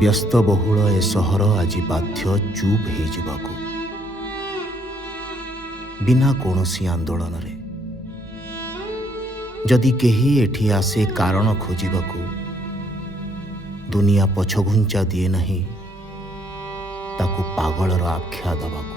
ବ୍ୟସ୍ତବହୁଳ ଏ ସହର ଆଜି ବାଧ୍ୟ ଚୁପ୍ ହେଇଯିବାକୁ। ବିନା କୌଣସି ଆନ୍ଦୋଳନରେ ଯଦି କେହି ଏଠି ଆସେ କାରଣ ଖୋଜିବାକୁ, ଦୁନିଆ ପଛଘୁଞ୍ଚା ଦିଏ ନାହିଁ ତାକୁ ପାଗଳର ଆଖ୍ୟା ଦେବାକୁ।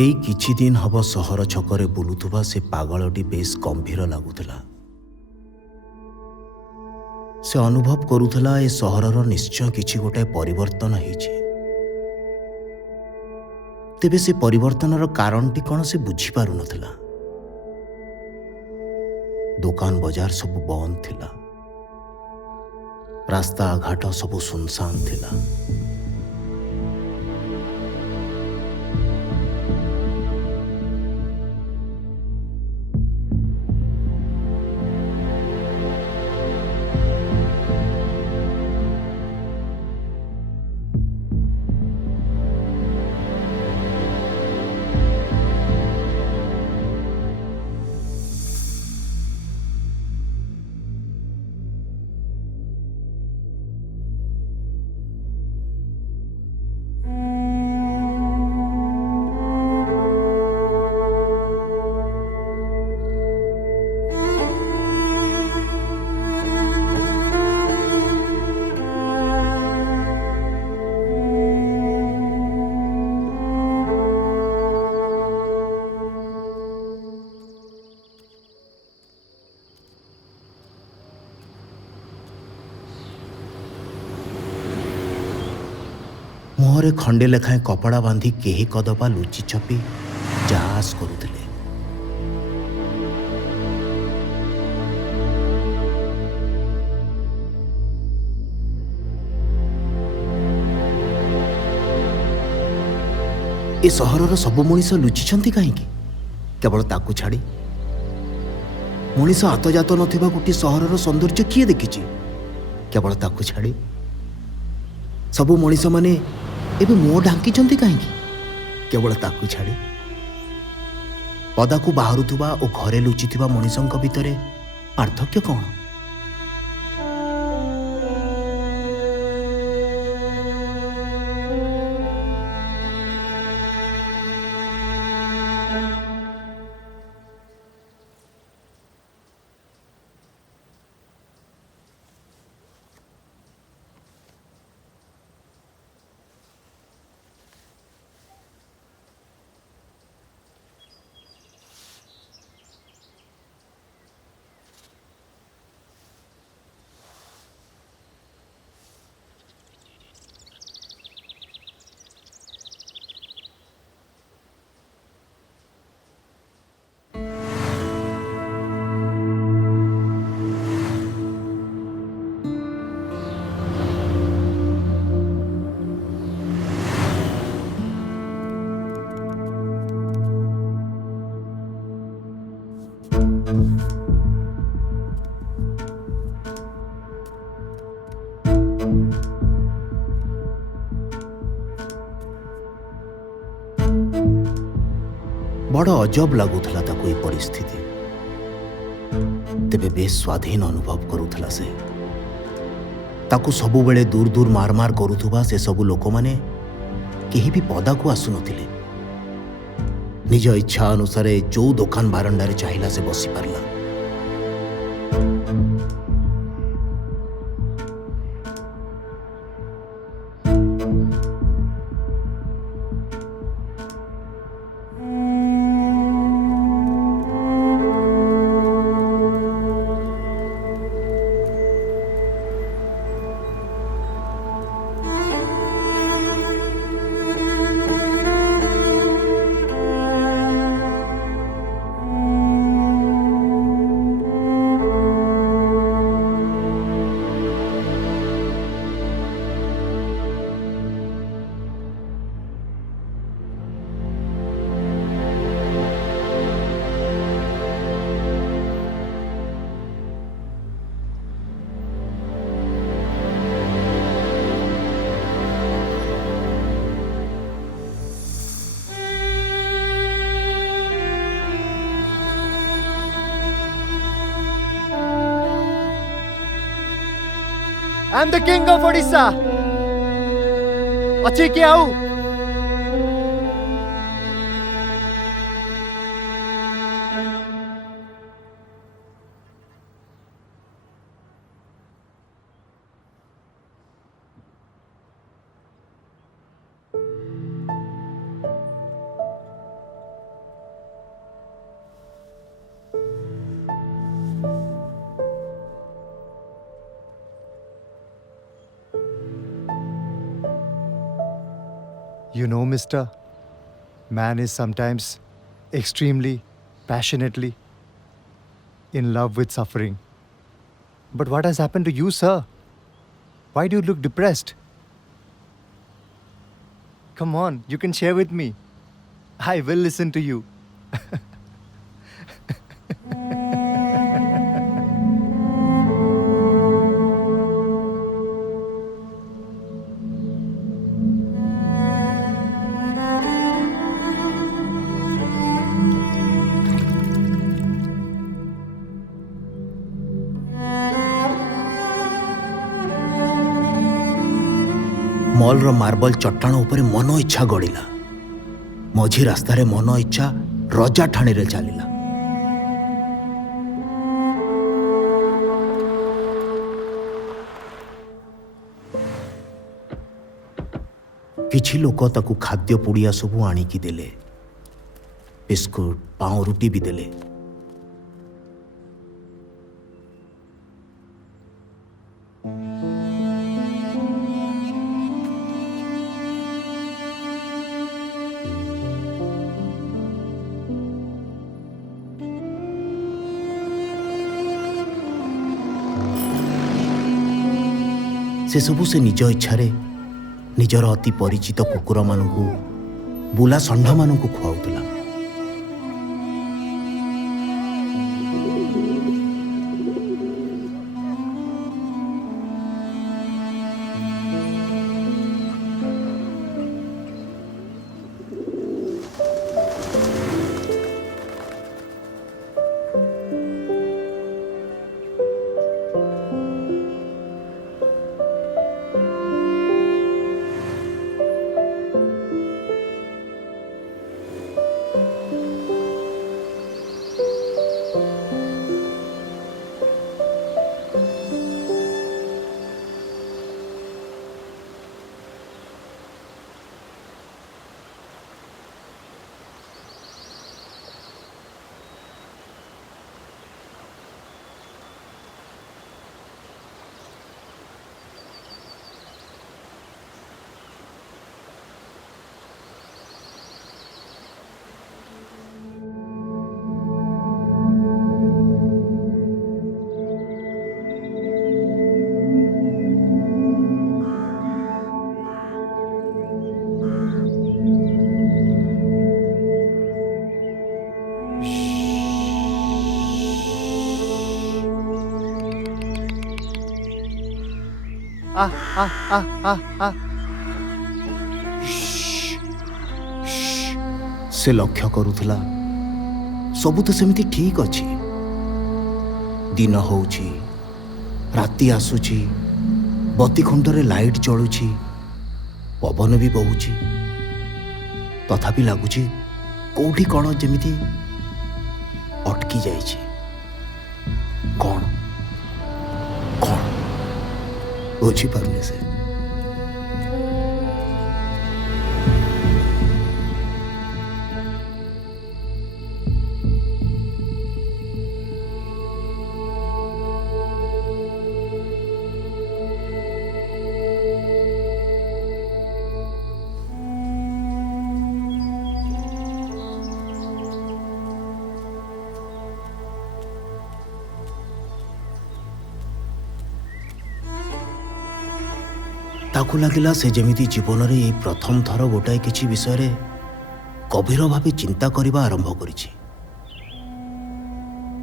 ଏଇ କିଛି ଦିନ ହବ ସହର ଛକରେ ବୁଲୁଥିବା ସେ ପାଗଳଟି ବେଶ ଗମ୍ଭୀର ଲାଗୁଥିଲା। ସେ ଅନୁଭବ କରୁଥିଲା ଏ ସହରର ନିଶ୍ଚୟ କିଛି ଗୋଟାଏ ପରିବର୍ତ୍ତନ ହେଇଛି। ତେବେ ସେ ପରିବର୍ତ୍ତନର କାରଣଟି କ'ଣ ସେ ବୁଝିପାରୁନଥିଲା। ଦୋକାନ ବଜାର ସବୁ ବନ୍ଦ ଥିଲା, ରାସ୍ତା ଘାଟ ସବୁ ସୁନସାନ ଥିଲା। ମୁହଁରେ ଖଣ୍ଡେ ଲେଖାଏଁ କପଡ଼ା ବାନ୍ଧି କେହି କଦପା ଲୁଚି ଛପି ଯାଆସ କରୁଥିଲେ। ଏ ସହରର ସବୁ ମଣିଷ ଲୁଚିଛନ୍ତି କାହିଁକି? କେବଳ ତାକୁ ଛାଡ଼ି। ମଣିଷ ଆତଜାତ ନଥିବା ଗୋଟିଏ ସହରର ସୌନ୍ଦର୍ଯ୍ୟ କିଏ ଦେଖିଛି? କେବଳ ତାକୁ ଛାଡ଼ି। ସବୁ ମଣିଷମାନେ ଏବେ ମୁହଁ ଢାଙ୍କିଛନ୍ତି କାହିଁକି? କେବଳ ତାକୁ ଛାଡ଼ି। ପଦାକୁ ବାହାରୁଥିବା ଓ ଘରେ ଲୁଚିଥିବା ମଣିଷଙ୍କ ଭିତରେ ପାର୍ଥକ୍ୟ କ'ଣ? ବଡ଼ ଅଜବ ଲାଗୁଥିଲା ତାକୁ ଏ ପରିସ୍ଥିତି। ତେବେ ବେଶ ସ୍ୱାଧୀନ ଅନୁଭବ କରୁଥିଲା ସେ। ତାକୁ ସବୁବେଳେ ଦୂର ଦୂର ମାର ମାର କରୁଥିବା ସେସବୁ ଲୋକମାନେ କେହି ବି ପଦାକୁ ଆସୁନଥିଲେ। ନିଜ ଇଚ୍ଛା ଅନୁସାରେ ଯୋଉ ଦୋକାନ ବାରଣ୍ଡାରେ ଚାହିଁଲା ସେ ବସିପାରିଲା। I am the king of Odisha. अच्छी क्या हूँ? You know, mister, man is sometimes extremely, passionately in love with suffering. But what has happened to you, sir? Why do you look depressed? Come on, you can share with me. I will listen to you. मॉलर marble चट्टाण उपरे मन इच्छा गड़िला। मझी रास्तार मन इच्छा रजा ठाणी रे चलिला। किछि लोक ताकू खाद्य पुड़िया सबू आनिकी देले, बिस्कुट पाउँ रुटी भी देले। से सबू से निज इच्छारे निजर अति परिचित कुकुर मानू बुला षंढ मानू खुआउला। से लक्ष्य करुला सबू तो सेमती ठीक अच्छी। दिन होउछि, राति आसुछि, बत्ती खुंटरे लाइट जलुछि, पवन भी बहुछि, तथापि लगुछि कोठी कौन जेमिति अटकी जाइछि। कौन कौन बुझी पारुनि से। ताकू लगिला से जमिति जीवन रे ये प्रथम थर गोटाए किछि विषय रे गभीर भावे चिंता करबा आरंभ करिछि।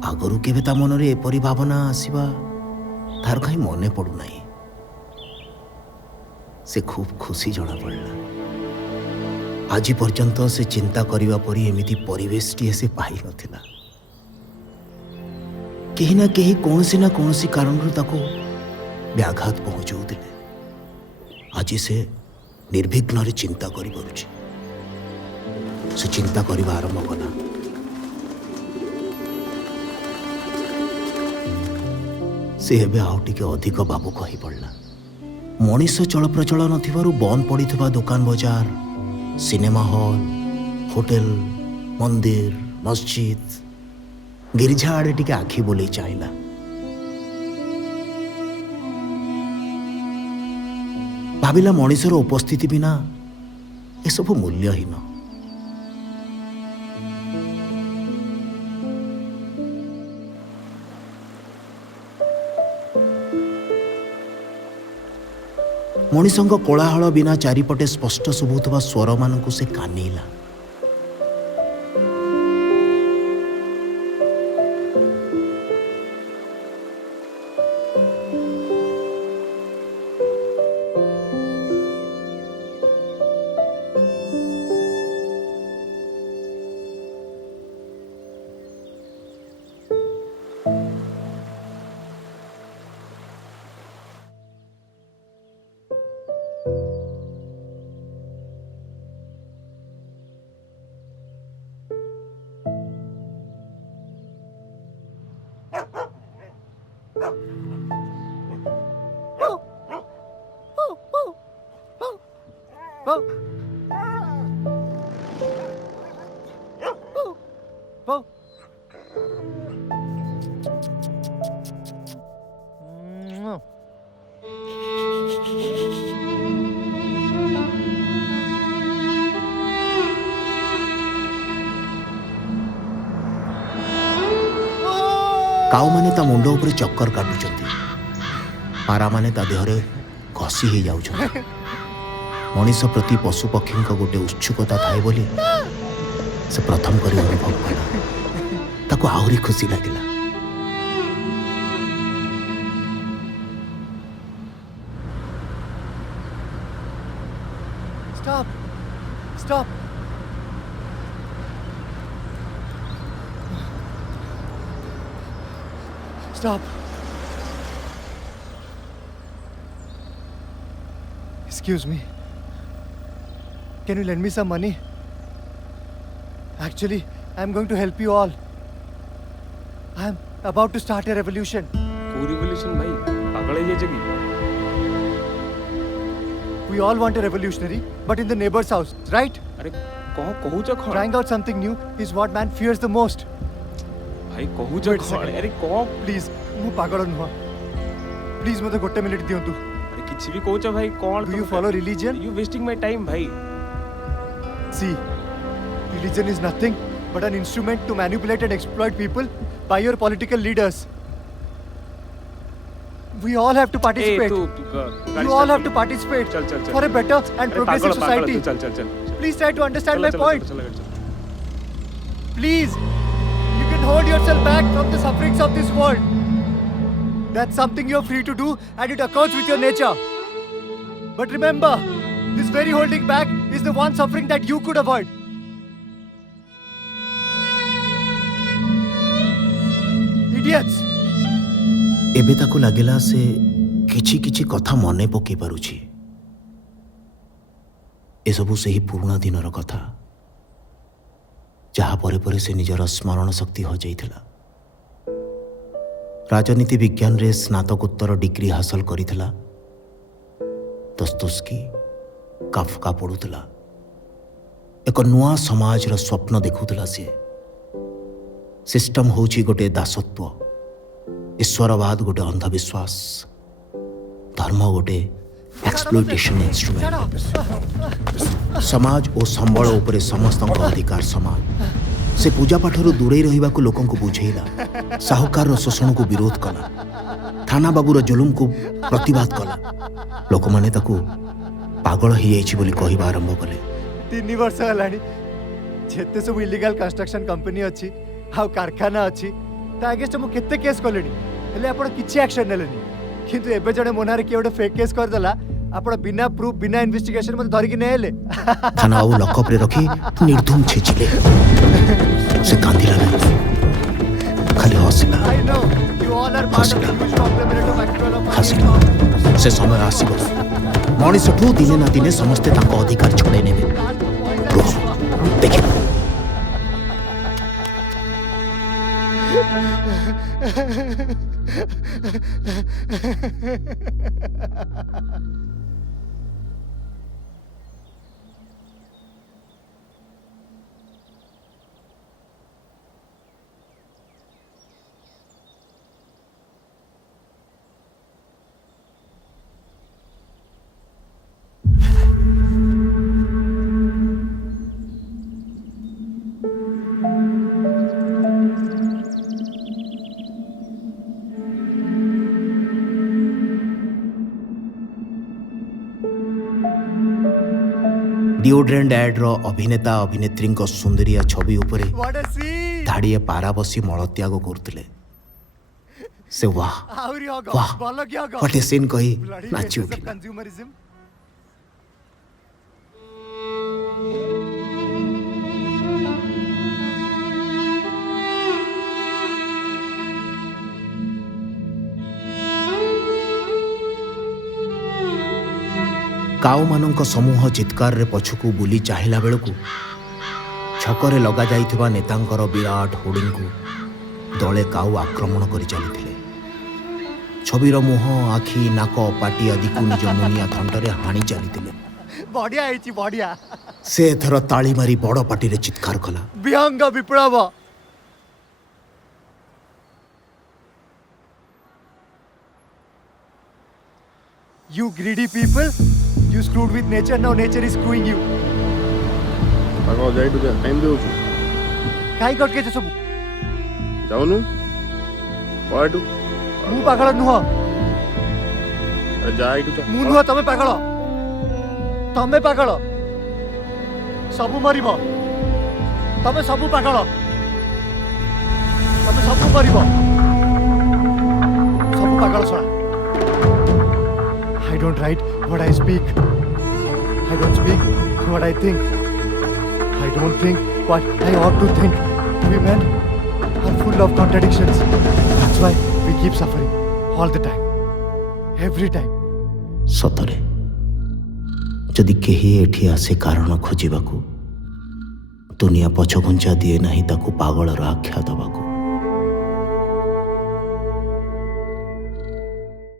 आगरु केबे ता मन रे एपरि भावना आसीबा तार कहीं मने पड़ू नाही। से खूब खुशी जଣା पड़ला। आज पर्यंत से चिंता करबा परि एमिति परिवेश टी से पाई नथिला। कहीं ना कहीं कौन सी कारण ताको व्याघात पहुंचौथिला। ଆଜି ସେ ନିର୍ବିଘ୍ନରେ ଚିନ୍ତା କରିପାରୁଛି। ସେ ଚିନ୍ତା କରିବା ଆରମ୍ଭ କଲା। ସେ ଏବେ ଆଉ ଟିକେ ଅଧିକ ଭାବୁକ ହୋଇପଡ଼ିଲା। ମଣିଷ ଚଳପ୍ରଚଳ ନଥିବାରୁ ବନ୍ଦ ପଡ଼ିଥିବା ଦୋକାନ ବଜାର, ସିନେମା ହଲ୍, ହୋଟେଲ, ମନ୍ଦିର, ମସଜିଦ, ଗିର୍ଜା ଆଡ଼େ ଟିକେ ଆଖି ବୁଲେଇ ଚାହିଁଲା। ଭାବିଲା ମଣିଷର ଉପସ୍ଥିତି ବିନା ଏସବୁ ମୂଲ୍ୟହୀନ। ମଣିଷଙ୍କ କୋଳାହଳ ବିନା ଚାରିପଟେ ସ୍ପଷ୍ଟ ଶୁଭୁଥିବା ସ୍ୱରମାନଙ୍କୁ ସେ କାନେଇଲା। କାଉମାନେ ତା ମୁଣ୍ଡ ଉପରେ ଚକ୍କର କାଟୁଛନ୍ତି। ପାରାମାନେ ତା ଦେହରେ ଘଷି ହେଇଯାଉଛନ୍ତି। ମଣିଷ ପ୍ରତି ପଶୁପକ୍ଷୀଙ୍କ ଗୋଟେ ଉତ୍ସୁକତା ଥାଏ ବୋଲି ସେ ପ୍ରଥମ କରି ଅନୁଭବ କଲା। ତାକୁ ଆହୁରି ଖୁସି ଲାଗିଲା। Stop! Stop! Stop! Excuse me. Can you lend me some money? Actually, I'm going to help you all. I'm about to start a revolution. कोई रिवॉल्यूशन भाई पागल है ये जगह। We all want a revolutionary, but in the neighbor's house, right? अरे कहो कहू च खड़ Trying out something new is what man fears the most. भाई कहू च Wait a खड़ second. अरे कहो Please, ମୁଁ ପାଗଳ ନୁହଁ. Please ମୋତେ ଗୋଟେ ମିନିଟ୍ ଦିଅନ୍ତୁ. अरे किछि भी कहू च भाई कौन Do you follow religion? You wasting my time भाई। See, religion is nothing but an instrument to manipulate and exploit people by your political leaders. We all have to A participate. तू You all have to participate चल चल चल for a better and अरे progressive पागल पागल society. चल चल चल Please try to understand my चल point. चल चल Please, you can hold yourself back from the sufferings of this world. That's something you're free to do and it accords with your nature. But remember, this very holding back is the one suffering that you could avoid. Idiots! ଏବେ ତାକୁ ଲାଗିଲା ସେ କିଛି କିଛି କଥା ମନେ ପକାଇ ପାରୁଛି। ଏସବୁ ସେହି ପୁରୁଣା ଦିନର କଥା, ଯାହା ପରେ ପରେ ସେ ନିଜର ସ୍ମରଣ ଶକ୍ତି ହଜାଇଥିଲା। ରାଜନୀତି ବିଜ୍ଞାନରେ ସ୍ନାତକୋତ୍ତର ଡିଗ୍ରୀ ହାସଲ କରିଥିଲା। ଦସ୍ତୋସ୍କି, କାଫକା ପଢ଼ୁଥିଲା। ଏକ ନୂଆ ସମାଜର ସ୍ୱପ୍ନ ଦେଖୁଥିଲା ସିଏ। ସିଷ୍ଟମ ହେଉଛି ଗୋଟିଏ ଦାସତ୍ୱ, ଈଶ୍ୱରବାଦ ଗୋଟେ ଅନ୍ଧବିଶ୍ୱାସ, ଧର୍ମ ଗୋଟେ ଏକ୍ସପ୍ଲୋଇଟେସନ ଇନଷ୍ଟ୍ରୁମେଣ୍ଟ। ସମାଜ ଓ ସମ୍ବଳ ଉପରେ ସମସ୍ତଙ୍କ ଅଧିକାର ସମାନ। ସେ ପୂଜାପାଠରୁ ଦୂରେଇ ରହିବାକୁ ଲୋକଙ୍କୁ ବୁଝେଇଲା। ସାହୁକାରର ଶୋଷଣକୁ ବିରୋଧ କଲା। ଥାନା ବାବୁର ଜୁଲୁମକୁ ପ୍ରତିବାଦ କଲା। ଲୋକମାନେ ତାକୁ ପାଗଳ ହେଇଯାଇଛି ବୋଲି କହିବା ଆରମ୍ଭ କଲେ। 3 ବର୍ଷ ହେଲାଣି ଯେତେ ସବୁ ଇଲିଗାଲ କନଷ୍ଟ୍ରକ୍ସନ କମ୍ପାନୀ ଅଛି ଆଉ କାରଖାନା ଅଛି ତା ଆଗେଷ୍ଟ ମୁଁ କେତେ କେସ୍ କଲେଣି, ହେଲେ ଆପଣ କିଛି ଆକ୍ସନ ନେଲେନି। କିନ୍ତୁ ଏବେ ଜଣେ ମୋ ନାଁରେ କିଏ ଗୋଟେ ଫେକ୍ କେସ୍ କରିଦେଲା, ଆପଣ ବିନା ପ୍ରୁଫ୍ ବିନା ଇନଭେଷ୍ଟିଗେସନ ମୋତେ ଧରିକି ନେଲେ। ଥାନା ବାବୁ ଲକଅପ୍ରେ ରଖି ନିର୍ଦ୍ଧୁମ ଛେଚିଲେ। ସେ କାନ୍ଦିଲା ନାହିଁ, ଖାଲି ହସିଲା। I know you all are part of the huge conglomerate of actual of ହସିଲା। ସେ ସମୟ ଆସିବ ମଣିଷଠୁ ଦିନେ ନା ଦିନେ ସମସ୍ତେ ତାଙ୍କ ଅଧିକାର ଛଡ଼େଇ ନେବେ। ରୁହ, ଦେଖିବ। डिओड्रेंट एड रो अभिनेता अभिनेत्री सुंदरिया छवि उपरे What a scene! धाड़िए पारा बसी मलत्याग करते से वाह ଆହୁରି ହଗ, वाह ଭଲ କି ହଗ? व्हाट ए सीन कही Bloody नाची cases of उठिला। consumerism. काऊ मानक समूह चित्कार रे पछकू बुली चाहिला बेलू छकरे लगा जाइथिबा नेतांकर विराट होर्डिंग को दले काऊ आक्रमण कर चली छविर मुह आखि नाक पाटी आदि को निज मुनिया थंडरे हाणी चली ବଢିଆ ହେଇଛି ବଢିଆ से एथर ताली मारी बड़ पाटी रे चित्कार कला। ବିହଙ୍ଗ ବିପ୍ଳବ You greedy people, you screwed with nature, now nature is screwing you. ପାଗଳ ଯାଇଠୁ ଟାଇମ୍ ଦେଉଛୁ କାହିଁକି ଅଟକେଛ ସବୁ? ଯାଉନୁ ପଳା ଏଠୁ ମୁଁ ପାଗଳ ନୁହଁ, ଆରେ ଯା ଏଠୁ ଯା ମୁଁ ନୁହଁ, ତମେ ପାଗଳ, ତମେ ପାଗଳ, ସବୁ ମରିବ, ତମେ ସବୁ ପାଗଳ, ତମେ ସବୁ ମରିବ, ସବୁ ପାଗଳ ଶଳା। I don't write what I speak. I don't speak what I think. I don't think what I ought to think. We men are full of contradictions. That's why we keep suffering all the time. Every time. सतरे जदि केही एठी आसे कारण खोजिबाकू दुनिया पछघुंचा दिए नाही ताकू पागलर आख्या दबाकू।